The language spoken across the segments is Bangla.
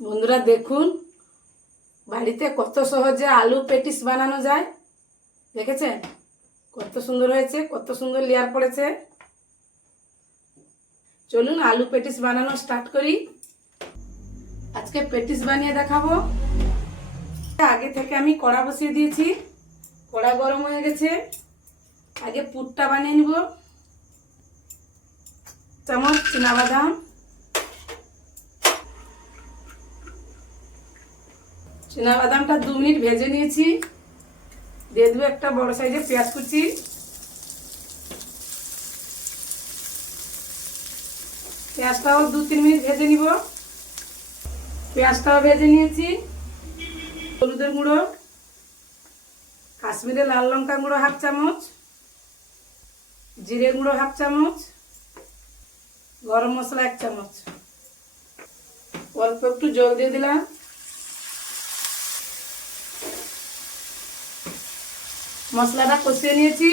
বন্ধুরা, দেখুন, বাড়িতে কত সহজে আলু পেটিস বানানো যায়। দেখেছেন? কত সুন্দর হয়েছে, কত সুন্দর লেয়ার পড়েছে। চলুন, আলু পেটিস বানানো স্টার্ট করি। আজকে পেটিস বানিয়ে দেখাবো। আগে থেকে আমি কড়া বসিয়ে দিয়েছি। কড়া গরম হয়ে গেছে। আগে পুরটা বানিয়ে নিব। চামচ বাদাম বাদামটা দু মিনিট ভেজে নিয়েছি। দিয়ে দেবো একটা বড় সাইজের পেঁয়াজ কুচি। পেঁয়াজটাও দু তিন মিনিট ভেজে নিব। পেঁয়াজটাও ভেজে নিয়েছি। হলুদের গুঁড়ো, কাশ্মীরে লাল লঙ্কা গুঁড়ো হাফ চামচ, জিরে গুঁড়ো হাফ চামচ, গরম মশলা এক চামচ। অল্প একটু জল দিয়ে দিলাম। মশলাটা কষিয়ে নিয়েছি।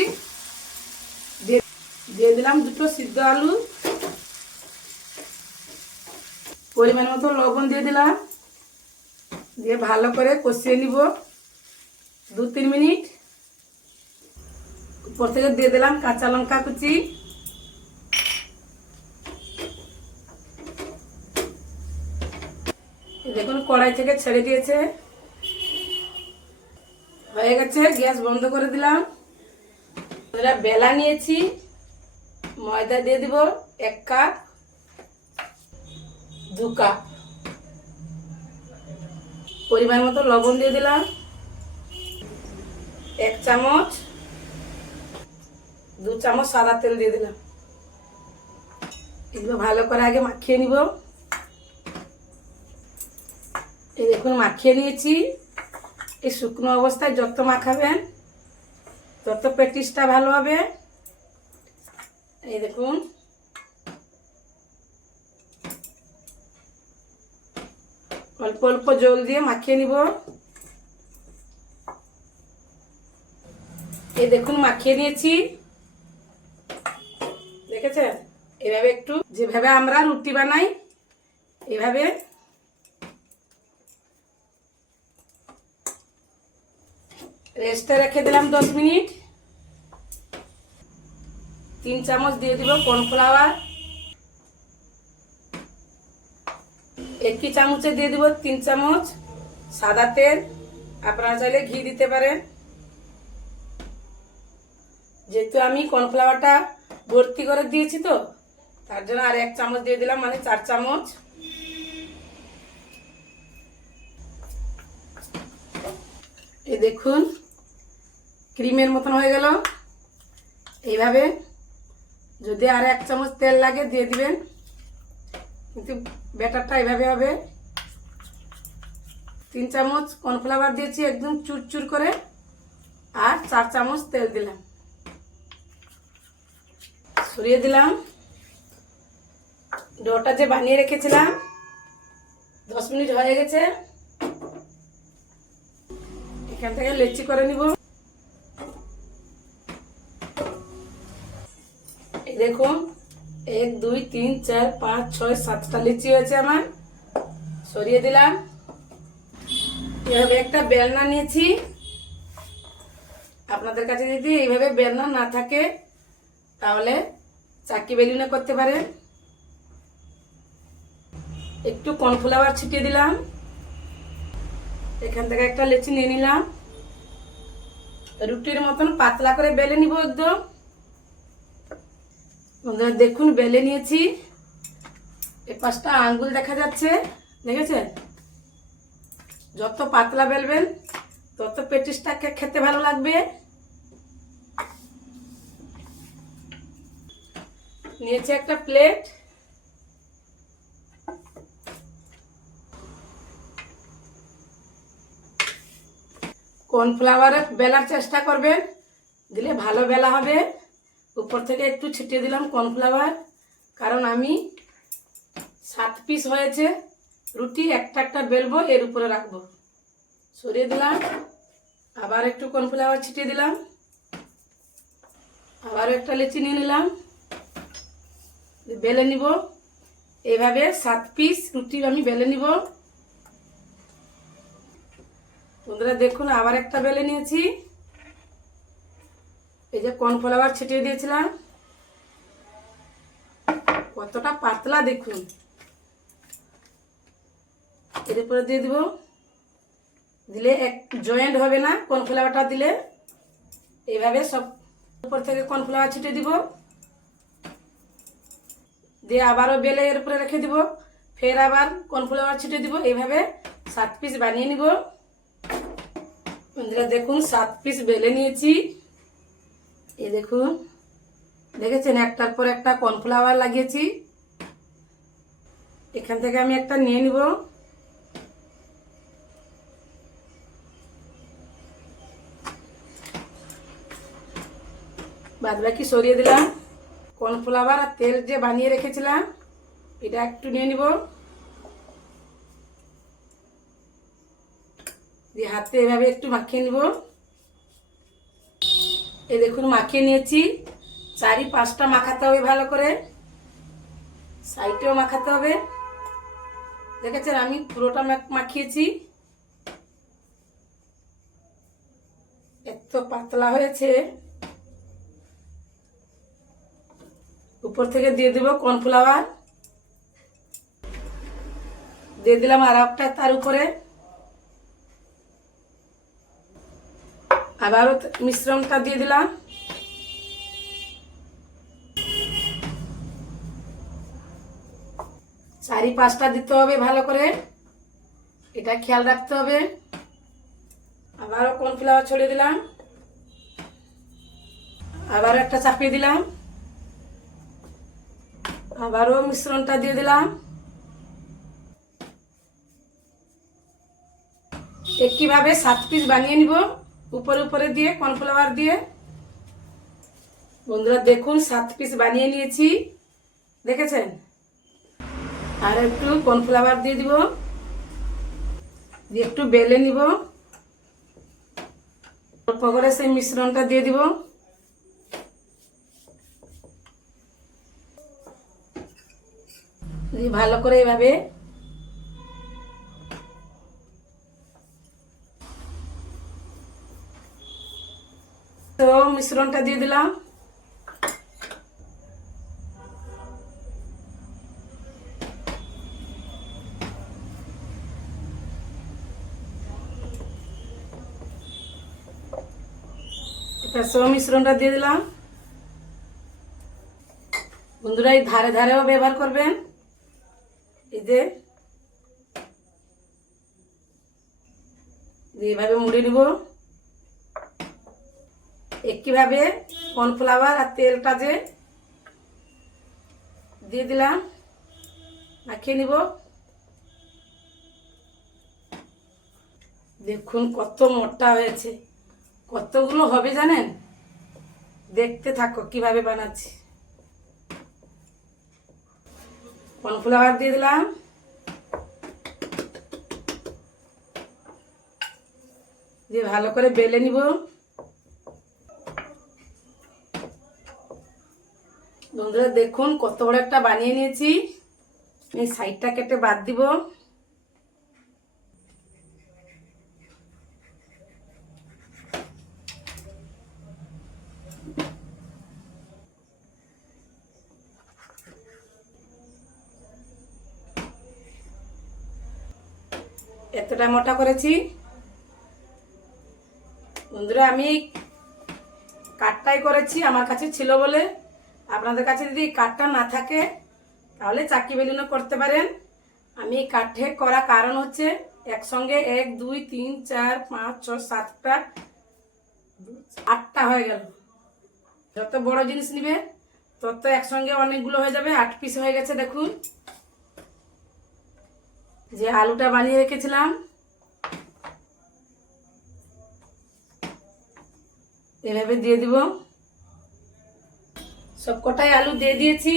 দিয়ে দিলাম দুটো সিদ্ধ আলু। পরিমাণ মতো লবণ দিয়ে দিলাম। দিয়ে ভালো করে কষিয়ে নিব। দু, তিন মিনিট। উপর থেকে দিয়ে দিলাম কাঁচা লঙ্কা কুচি। দেখুন কড়াই থেকে ছেড়ে দিয়েছে। হয়ে গেছে, গ্যাস বন্ধ করে দিলাম। এবার বেলা নিয়েছি, ময়দা দিয়ে দিব এক কাপ, দু কাপ। পরিমাণ মতো লবণ দিয়ে দিলাম, এক চামচ, দু চামচ সাদা তেল দিয়ে দিলাম। এগুলো ভালো করে আগে মাখিয়ে নিব। এই দেখুন, মাখিয়ে নিয়েছি। এই শুকনো অবস্থায় যত মাখাবেন, তত প্র্যাকটিসটা ভালো হবে। এই দেখুন। অল্প অল্প জল দিয়ে মাখিয়ে নিব। এই দেখুন, মাখিয়ে নিয়েছি। দেখেছেন? এভাবে একটু, যেভাবে আমরা রুটি বানাই, এভাবে রেস্টে রেখে দিলাম দশ মিনিট। তিন চামচ দিয়ে দিব কর্নফ্লাওয়ার একটি চামচে দিয়ে দিব তিন চামচ সাদা তেল। আপনারা চাইলে ঘি দিতে পারেন। যেহেতু আমি কর্নফ্লাওয়ারটা ভর্তি করে দিয়েছি তো, তার জন্য আর এক চামচ দিয়ে দিলাম মানে চার চামচ। এ দেখুন ক্রিমের মতন হয়ে গেল। এইভাবে যদি আর এক চামচ তেল লাগে দিয়ে দিবেন। কিন্তু ব্যাটারটা এইভাবে হবে। তিন চামচ কর্নফ্লাওয়ার দিয়েছি একদম চুরচুর করে। আর চার চামচ তেল দিলাম। সরিয়ে দিলাম। ডোটা যে বানিয়ে রেখেছিলাম, দশ মিনিট হয়ে গেছে। এখান থেকে লেচি করে নিব। দেখুন, এক, দুই, তিন, চার, পাঁচ, ছয় সাতটা লিচি হয়েছে আমার। সরিয়ে দিলাম। এভাবে একটা বেলনা নিয়েছি। আপনাদের কাছে যদি এইভাবে বেলনা না থাকে, তাহলে চাকি বেলুনে করতে পারেন। একটু কর্নফ্লাওয়ার ছিটিয়ে দিলাম। এখান থেকে একটা লেচি নিয়ে নিলাম। রুটির মতন পাতলা করে বেলে নিব একদম। বন্ধুরা দেখুন বেলে নিয়েছি। এ পাশটা আঙ্গুল দেখা যাচ্ছে, দেখেছেন? যত পাতলা বেলবেন, তত পেটিসটাকে খেতে ভালো লাগবে। নিয়েছি একটা প্লেট। কর্নফ্লাওয়ারে বেলার চেষ্টা করবেন, দিলে ভালো বেলা হবে। উপর থেকে একটু ছিটিয়ে দিলাম কর্নফ্লাওয়ার, কারণ আমি সাত পিস হয়েছে, রুটি একটা একটা বেলবো, এর উপরে রাখব। সরিয়ে দিলাম, আবার একটু কর্নফ্লাওয়ার ছিটিয়ে দিলাম, আবার একটা লেচি নিয়ে নিলাম, বেলে নিব। এইভাবে সাত পিস রুটি আমি বেলে নিব। বন্ধুরা দেখুন, আবার একটা বেলে নিয়েছি। এই যে কর্নফ্লাওয়ার ছিটিয়ে দিয়েছিলাম। কতটা পাতলা দেখুন। এর উপরে দিয়ে দিব। দিলে এক জয়েন্ট হবে না কর্নফ্লাওয়ারটা দিলে। এইভাবে সব উপর থেকে কর্নফ্লাওয়ার ছিটিয়ে দিব। দিয়ে আবারও বেলে এর উপরে রেখে দিব। ফের আবার কর্নফ্লাওয়ার ছিটিয়ে দিব। এইভাবে সাত পিস বানিয়ে নিব। বন্ধুরা দেখুন, সাত পিস বেলে নিয়েছি। এই দেখুন, দেখেছেন? একটার পর একটা কর্নফ্লাওয়ার লাগিয়েছি। এখান থেকে আমি একটা নিয়ে নিব। বাদ বাকি সরিয়ে দিলাম। কর্নফ্লাওয়ার আর তেল যে বানিয়ে রেখেছিলাম, এটা একটু নিয়ে নিব। দিয়ে হাতে এভাবে একটু মাখিয়ে নিব। এই দেখুন, মাখিয়ে নিয়েছি। চারি পাঁচটা মাখাতে হবে ভালো করে। সাইডেও মাখাতে হবে। দেখেছেন, আমি পুরোটা মাখিয়েছি। এত পাতলা হয়েছে। উপর থেকে দিয়ে দিব কর্নফ্লাওয়ার দিয়ে দিলাম আর একটা তার উপরে। আবারও মিশ্রণটা দিয়ে দিলাম। চারি পাঁচটা দিতে হবে ভালো করে। এটা খেয়াল রাখতে হবে। আবারও কর্নফ্লাওয়ার ছড়িয়ে দিলাম। আবারও একটা চাপিয়ে দিলাম। আবারও মিশ্রণটা দিয়ে দিলাম। একইভাবে সাত পিস বানিয়ে নিব। উপরে উপরে দিয়ে কর্নফ্লাওয়ার দিয়ে। বন্ধুরা দেখুন, সাত পিস বানিয়ে নিয়েছি। দেখেছেন? আর একটু কর্নফ্লাওয়ার দিয়ে দিব। দিয়ে একটু বেলে নিব। অল্প করে সেই মিশ্রণটা দিয়ে দিব। ভালো করে এভাবে তো মিশ্রণটা দিয়ে দিলাম। সব মিশ্রণটা দিয়ে দিলাম। বন্ধুরা, এই ধারে ধারেও ব্যবহার করবেন। এই যে এভাবে মুড়ে নিব। একইভাবে কর্নফ্লাওয়ার আর তেলটা যে দিয়ে দিলাম, মাখিয়ে নিব। দেখুন কত মোটা হয়েছে। কতগুলো হবে জানেন? দেখতে থাকো কীভাবে বানাচ্ছি। কর্নফ্লাওয়ার দিয়ে দিলাম। দিয়ে ভালো করে বেলে নিব। বন্ধুরা, দেখুন কত বড় একটা বানিয়ে নিয়েছি। এই সাইডটা কেটে বাদ দিব। এতটা মোটা করেছি। বন্ধুরা, আমি কাঠটাই করেছি, আমার কাছে ছিল বলে। আপনাদের কাছে যদি কাঠটা না থাকে, তাহলে চাকি বেলুনও করতে পারেন। আমি কাঠে করা কারণ হচ্ছে, একসঙ্গে এক, দুই, তিন, চার, পাঁচ ছ সাতটা, আটটা হয়ে গেল। যত বড় জিনিস নিবে, তত একসঙ্গে অনেকগুলো হয়ে যাবে, আট পিস হয়ে গেছে, দেখুন। যে আলুটা বানিয়ে রেখেছিলাম, এভাবে দিয়ে দিব। সব কটাই আলু দিয়ে দিয়েছি।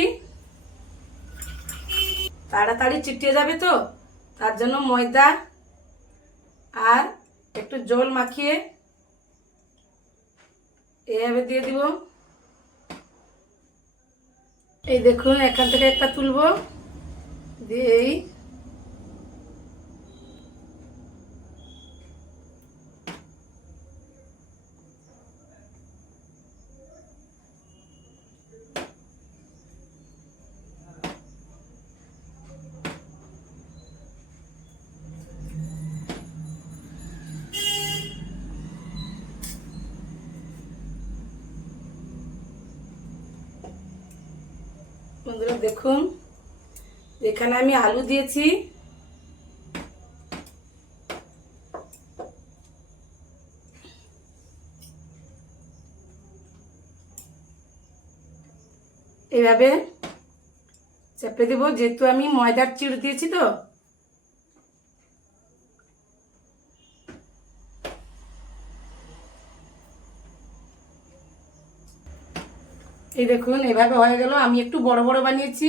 তাড়াতাড়ি চিটিয়ে যাবে তো, তার জন্য ময়দা আর একটু জল মাখিয়ে এভাবে দিয়ে দিব। এই দেখুন, এখান থেকে একটা তুলব, দিয়ে এই বন্ধুরা, দেখুন। এখানে আমি আলু দিয়েছি। এভাবে চেপে দেবো। যেহেতু আমি ময়দার চিড় দিয়েছি তো এই দেখুন, এভাবে হয়ে গেল। আমি একটু বড় বড় বানিয়েছি।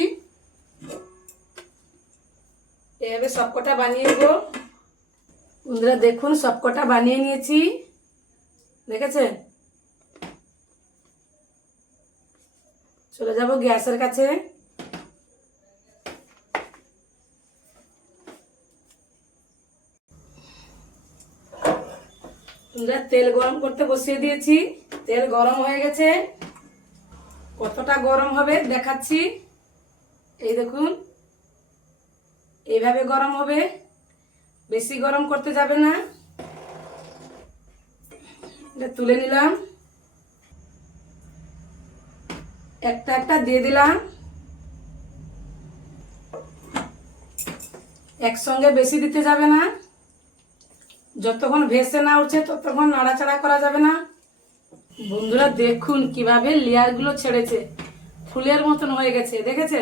এভাবে সবকটা বানিয়ে নেব। বন্ধুরা, দেখুন, সবকটা বানিয়ে নিয়েছি। দেখেছেন? চলে যাব গ্যাসের কাছে। তেল গরম করতে বসিয়ে দিয়েছি। তেল গরম হয়ে গেছে। কতটা গরম হবে দেখাচ্ছি। এই দেখুন, এইভাবে গরম হবে, বেশি গরম করতে যাবে না। এটা তুলে নিলাম। একটা একটা দিয়ে দিলাম। একসঙ্গে বেশি দিতে যাবে না। যতক্ষণ ভেসে না উঠছে, ততক্ষণ নাড়াচাড়া করা যাবে না। বন্ধুরা, দেখুন কীভাবে লেয়ারগুলো ছেড়েছে। ফুলের মতন হয়ে গেছে, দেখেছে?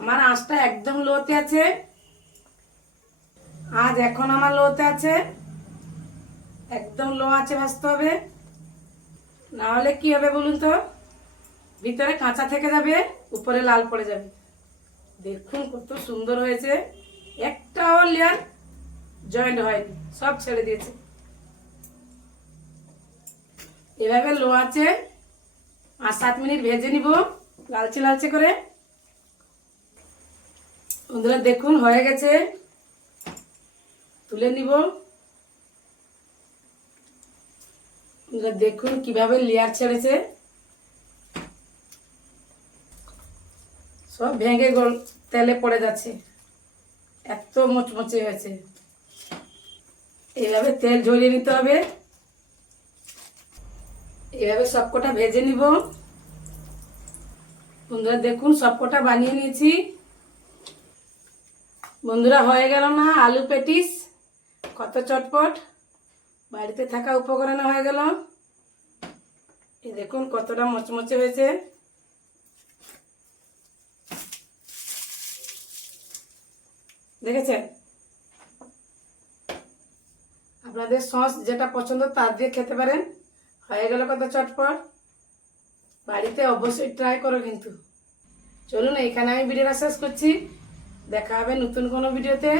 আমার আঁচটা একদম লোতে আছে। আজ এখন আমার লোতে আছে। একদম লো আছে, ভাজতে হবে। না হলে কি হবে বলুন তো? ভিতরে কাঁচা থেকে যাবে, উপরে লাল পড়ে যাবে। দেখুন কত সুন্দর হয়েছে। একটাও লেয়ার জয়েন্ট হয়নি, সব ছেড়ে দিয়েছে। এভাবে লো আছে আর সাত মিনিট ভেজে নিব, লালচে লালচে করে। বন্ধুরা, দেখুন, হয়ে গেছে। তুলে নিব। বন্ধুরা, দেখুন কীভাবে লেয়ার ছেড়েছে। সব ভেঙে গোল, তেলে পড়ে যাচ্ছে। এত মোচমোচে হয়েছে। এইভাবে তেল ঝরিয়ে নিতে হবে। এভাবে সবকটা ভেজে নিব। বন্ধুরা দেখুন, সবকটা বানিয়ে নিয়েছি। বন্ধুরা, হয়ে গেল না আলু পেটিস। কত চটপট। বাড়িতে থাকা উপকরণ হয়ে গেল। এই দেখুন, কতটা মচমচে হয়েছে। দেখেছেন? আপনাদের সস যেটা পছন্দ তার দিয়ে খেতে পারেন। হয়ে গেল কত চটপট? বাড়িতে অবশ্যই ট্রাই করো কিন্তু। চলুন এখানে আমি ভিডিওটা শেষ করছি। দেখা হবে নতুন কোনো ভিডিওতে